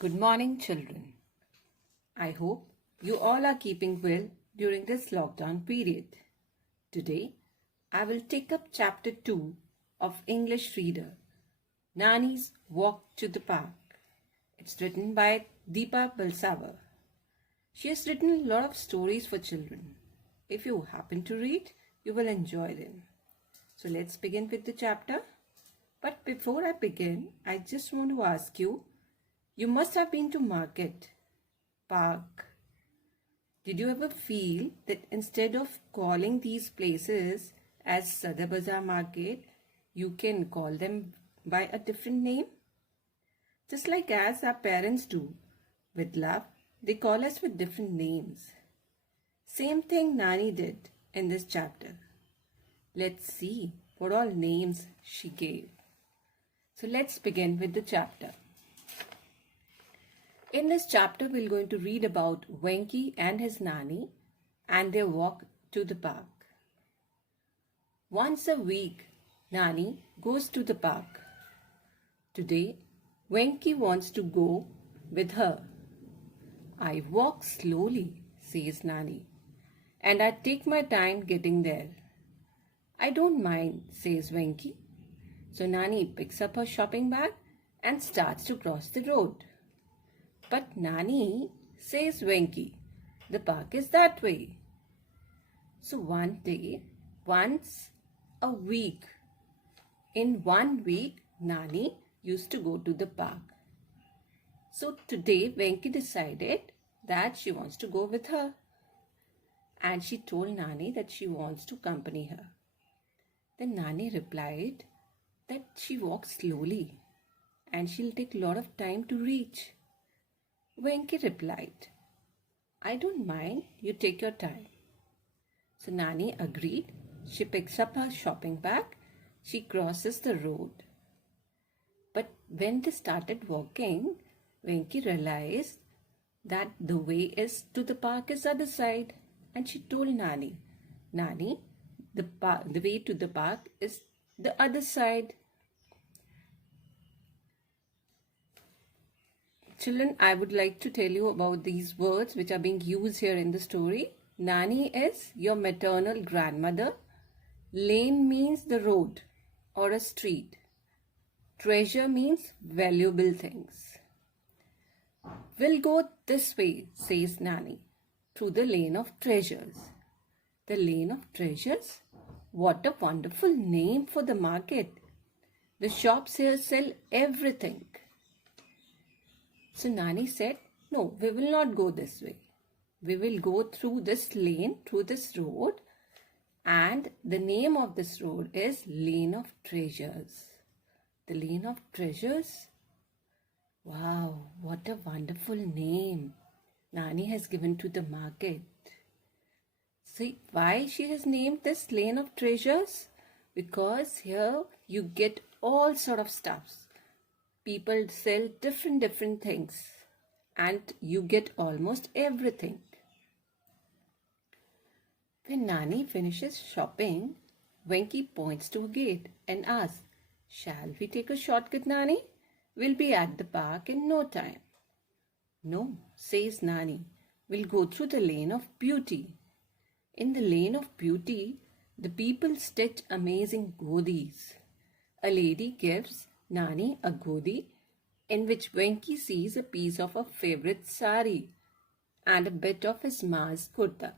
Good morning, children. I hope you all are keeping well during this lockdown period. Today, I will take up chapter 2 of English Reader, Nani's Walk to the Park. It's written by Deepa Balsavar. She has written a lot of stories for children. If you happen to read, you will enjoy them. So let's begin with the chapter. But before I begin, I just want to ask you must have been to market, park. Did you ever feel that instead of calling these places as Sadar Bazaar Market, you can call them by a different name? Just like as our parents do, with love, they call us with different names. Same thing Nani did in this chapter. Let's see what all names she gave. So let's begin with the chapter. In this chapter, we're going to read about Venki and his Nani and their walk to the park. Once a week, Nani goes to the park. Today, Venki wants to go with her. I walk slowly, says Nani, and I take my time getting there. I don't mind, says Venki. So Nani picks up her shopping bag and starts to cross the road. But Nani, says Venki, the park is that way. So one day, once a week, in 1 week, Nani used to go to the park. So today, Venki decided that she wants to go with her. And she told Nani that she wants to accompany her. Then Nani replied that she walks slowly and she'll take a lot of time to reach. Venki replied, I don't mind, you take your time. So Nani agreed. She picks up her shopping bag. She crosses the road. But when they started walking, Venki realized that the way is to the park is other side. And she told Nani, the way to the park is the other side. Children, I would like to tell you about these words which are being used here in the story. Nani is your maternal grandmother. Lane means the road or a street. Treasure means valuable things. We'll go this way, says Nani, through the lane of treasures. The lane of treasures? What a wonderful name for the market. The shops here sell everything. So Nani said, no, we will not go this way. We will go through this lane, through this road. And the name of this road is Lane of Treasures. The Lane of Treasures? Wow, what a wonderful name Nani has given to the market. See why she has named this Lane of Treasures? Because here you get all sort of stuffs. People sell different things and you get almost everything. When Nani finishes shopping, Venki points to a gate and asks, shall we take a shortcut, Nani? We'll be at the park in no time. No, says Nani, we'll go through the lane of beauty. In the lane of beauty, the people stitch amazing godis. A lady gives Nani a godi in which Venki sees a piece of her favorite sari and a bit of his ma's kurta.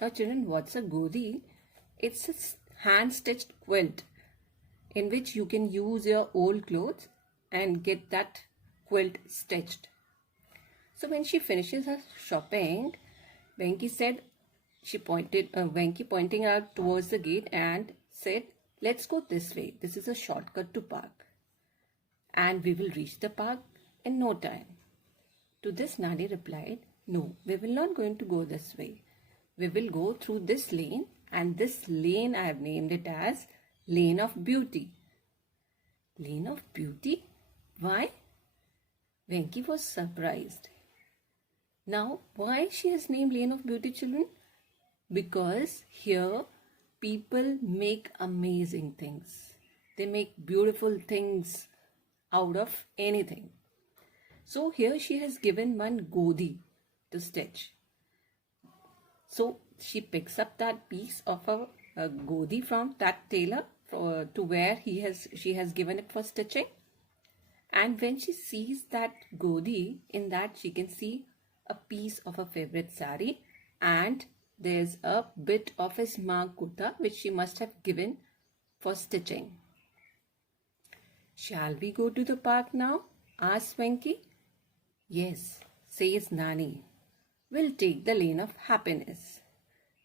Now children, what's a godi? It's a hand-stitched quilt in which you can use your old clothes and get that quilt stitched. So when she finishes her shopping, Venki pointing out towards the gate and said, let's go this way. This is a shortcut to park. And we will reach the park in no time. To this Nani replied, no, we will not going to go this way. We will go through this lane, and this lane I have named it as Lane of Beauty. Lane of Beauty? Why? Venki was surprised. Now, why she has named Lane of Beauty, children? Because here people make amazing things. They make beautiful things out of anything. So here she has given one godi to stitch. So she picks up that piece of a godi from that tailor to where she has given it for stitching. And when she sees that godi, in that she can see a piece of her favorite sari, and there's a bit of his mark kurta which she must have given for stitching. Shall we go to the park now? Asked Venki. Yes, says Nani. We'll take the lane of happiness.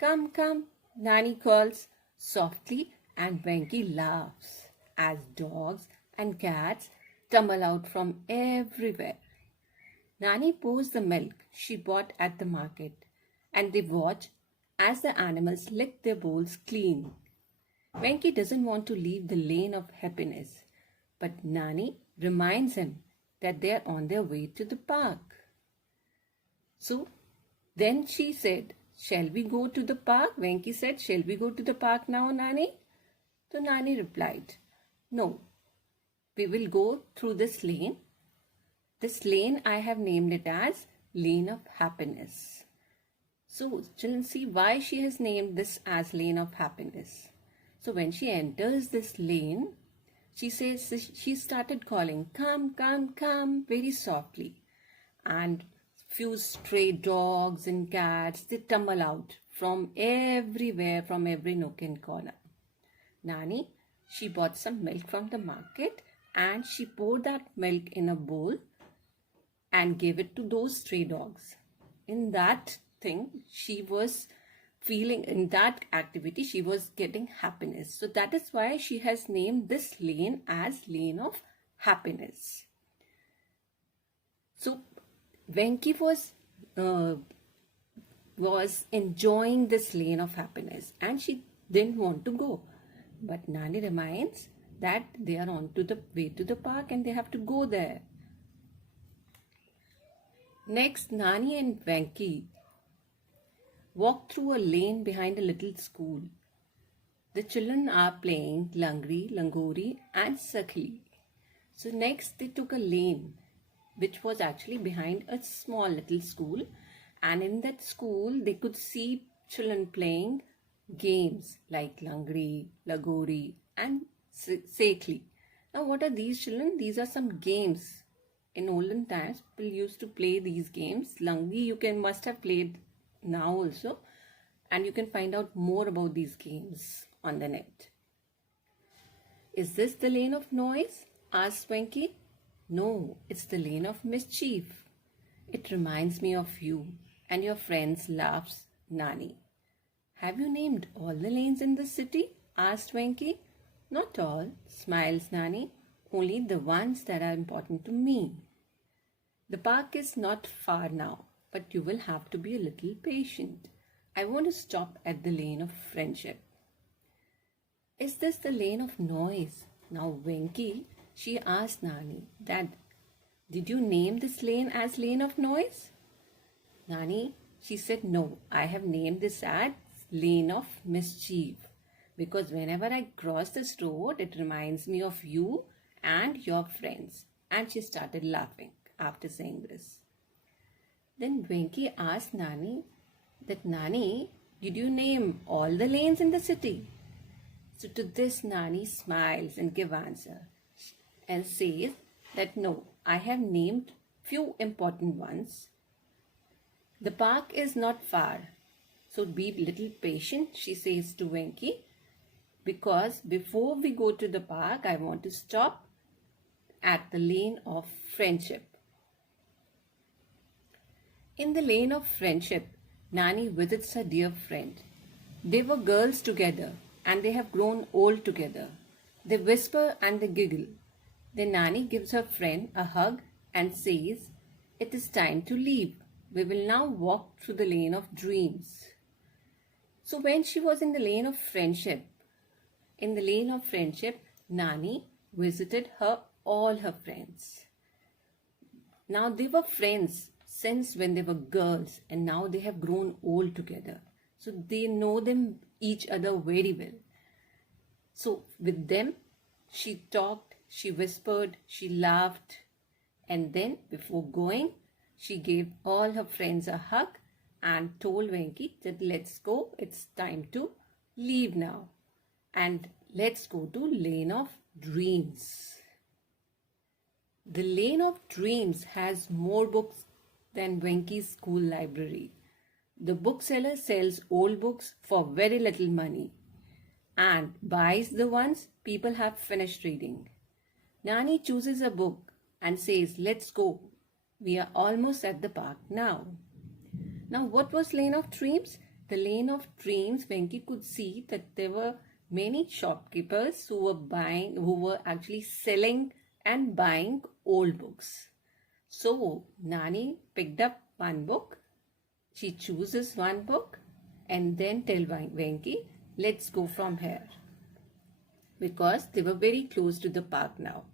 Come, come, Nani calls softly, and Venki laughs as dogs and cats tumble out from everywhere. Nani pours the milk she bought at the market, and they watch as the animals lick their bowls clean. Venki doesn't want to leave the lane of happiness, but Nani reminds him that they are on their way to the park. So then she said, shall we go to the park? Venki said, shall we go to the park now, Nani? So Nani replied, no, we will go through this lane. This lane I have named it as Lane of Happiness. So children, see why she has named this as Lane of Happiness. So when she enters this lane, she started calling, come, come, come, very softly. And few stray dogs and cats, they tumble out from everywhere, from every nook and corner. Nani, she bought some milk from the market, and she poured that milk in a bowl and gave it to those stray dogs. In that thing, she was feeling, in that activity, she was getting happiness. So that is why she has named this lane as Lane of Happiness. So Venki was enjoying this lane of happiness, and she didn't want to go. But Nani reminds that they are on to the way to the park and they have to go there. Next, Nani and Venki walk through a lane behind a little school. The children are playing Langri, Langori and Sakhli. So next they took a lane which was actually behind a small little school, and in that school they could see children playing games like Langri, Lagori and Sekhli. Now what are these children? These are some games. In olden times people used to play these games. Langri you must have played now also, and you can find out more about these games on the net. Is this the lane of noise? Asked Venki. No, it's the lane of mischief. It reminds me of you and your friends, laughs Nani. Have you named all the lanes in the city? Asked Venki. Not all, smiles Nani, only the ones that are important to me. The park is not far now, but you will have to be a little patient. I want to stop at the lane of friendship. Is this the lane of noise? Now Venki, she asked Nani that, did you name this lane as Lane of Noise? Nani, she said, no, I have named this as Lane of Mischief, because whenever I cross this road, it reminds me of you and your friends. And she started laughing after saying this. Then Venki asked Nani that, Nani, did you name all the lanes in the city? So to this Nani smiles and gives answer and says that no, I have named few important ones. The park is not far, so be little patient, she says to Venki, because before we go to the park, I want to stop at the lane of friendship. In the lane of friendship, Nani visits her dear friend. They were girls together and they have grown old together. They whisper and they giggle. Then Nani gives her friend a hug and says, it is time to leave. We will now walk through the lane of dreams. So when she was in the lane of friendship, Nani visited all her friends. Now they were friends since when they were girls, and now they have grown old together. So they know each other very well. So with them, she talked, she whispered, she laughed, And then, before going, she gave all her friends a hug and told Venki that let's go, it's time to leave now. And let's go to Lane of Dreams. The Lane of Dreams has more books than Venki's school library. The bookseller sells old books for very little money and buys the ones people have finished reading. Nani chooses a book and says, let's go. We are almost at the park now. Now, what was Lane of Dreams? The Lane of Dreams, Venki could see that there were many shopkeepers who were actually selling and buying old books. So, Nani picked up one book. She chooses one book and then tell Venki, let's go from here. Because they were very close to the park now.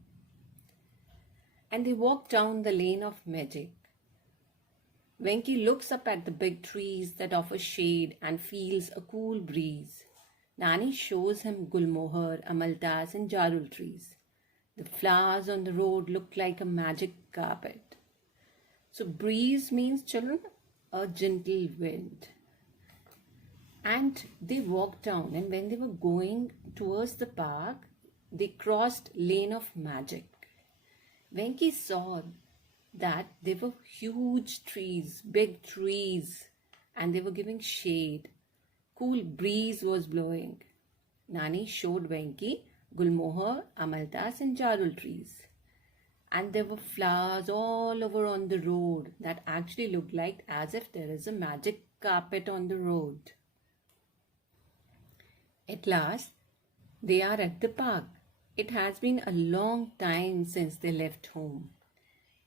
And they walk down the lane of magic. Venki looks up at the big trees that offer shade and feels a cool breeze. Nani shows him Gulmohar, Amaltas and Jarul trees. The flowers on the road look like a magic carpet. So breeze means, children, a gentle wind. And they walked down, and when they were going towards the park, they crossed Lane of Magic. Venki saw that there were huge trees, big trees, and they were giving shade. Cool breeze was blowing. Nani showed Venki Gulmohar, Amaltas and Jarul trees. And there were flowers all over on the road that actually looked like as if there is a magic carpet on the road. At last, they are at the park. It has been a long time since they left home.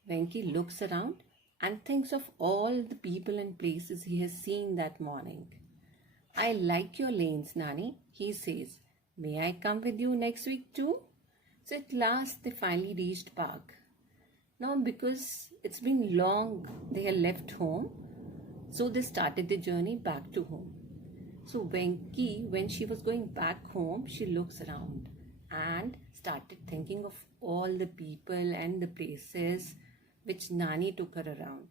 Venki looks around and thinks of all the people and places he has seen that morning. I like your lanes, Nani, he says. May I come with you next week too? So at last they finally reached park. Now because it's been long they had left home, so they started the journey back to home. So Venki, when she was going back home, she looks around and started thinking of all the people and the places which Nani took her around.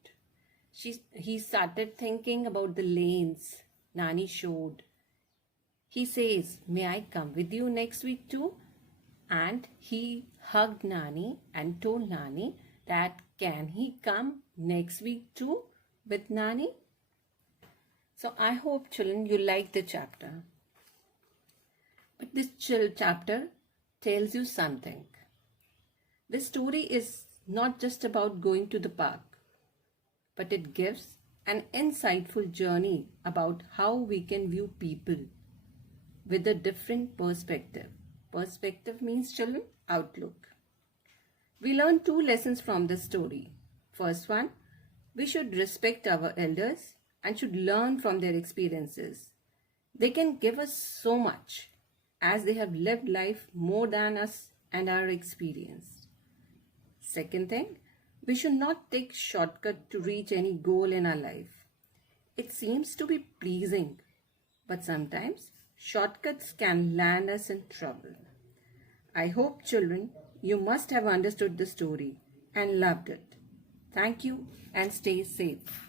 He started thinking about the lanes Nani showed. He says, may I come with you next week too? And he hugged Nani and told Nani that can he come next week too with Nani? So I hope, children, you like the chapter. But this chapter tells you something. This story is not just about going to the park, but it gives an insightful journey about how we can view people with a different perspective. Perspective means, children, outlook. We learn two lessons from this story. First one, we should respect our elders and should learn from their experiences. They can give us so much as they have lived life more than us and are experienced. Second thing, we should not take shortcut to reach any goal in our life. It seems to be pleasing, but sometimes shortcuts can land us in trouble. I hope, children, you must have understood the story and loved it. Thank you and stay safe.